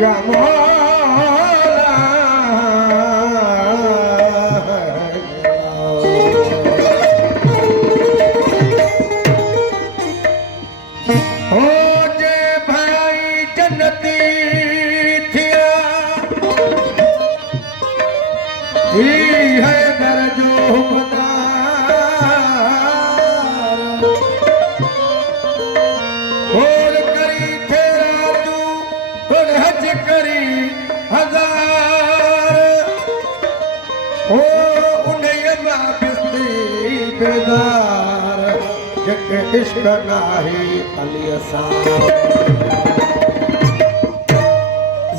या मौला हो जे भाई जन्नती थिया ही है घर जो और करी तेरा तू और हज करी हजार ओ उन्हें मां बिस्ती बेदार जके इश्क नाही अली असा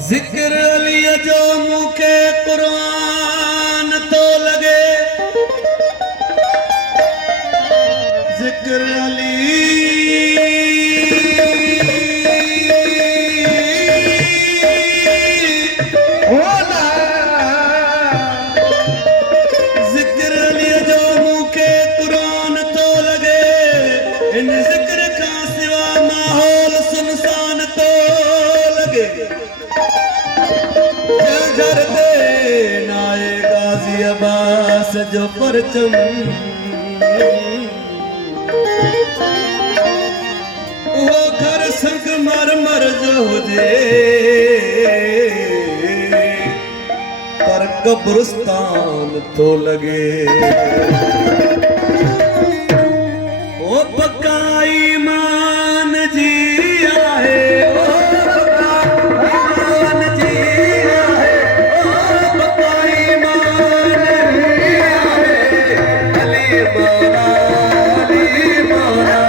जिक्र अली जो मुखे कुरान तो लगे जिक्र अली जिक्र अली जो मुखे कुरान तो लगे इन जिक्र का सिवा माहौल सुनसान तो लगे जल दे नाए गाजी अब्बास जो परचम वो घर संग मर मर जो हुजे पर कब्रिस्तान तो लगे ओ पक्का ईमान जी आहे ओ ईमान जी आहे ओ पक्का ईमान जी आहे अली मौला अली मौला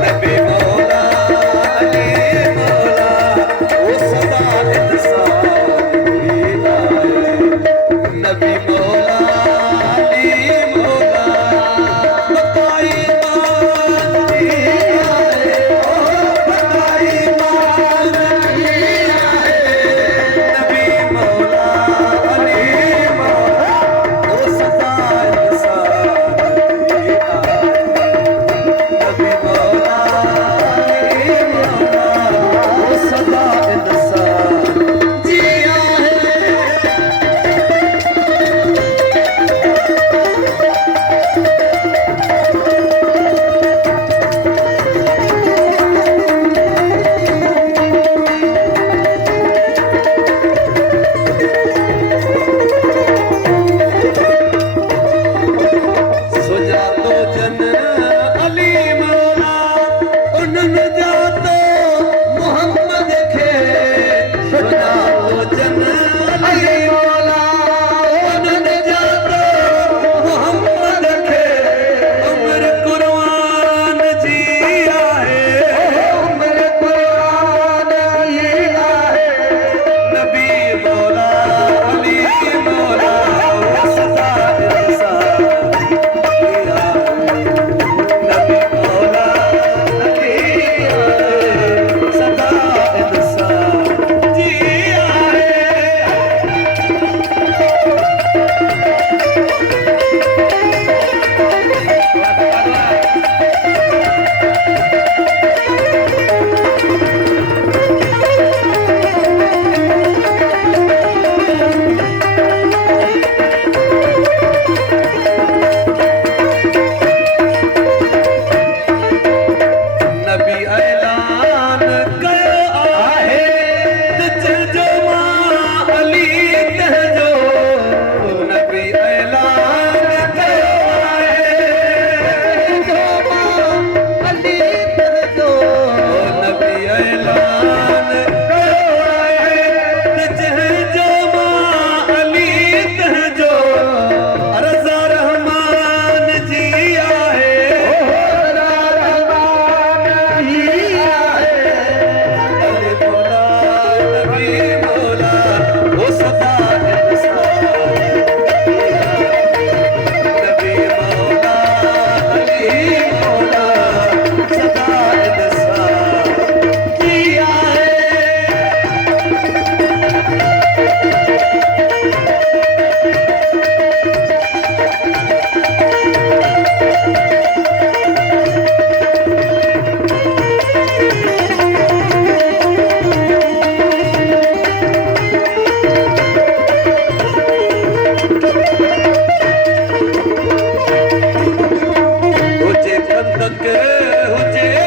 नबी मौला अली मौला ओ सदा इंसान नबी मौला अली मौला तक हुजे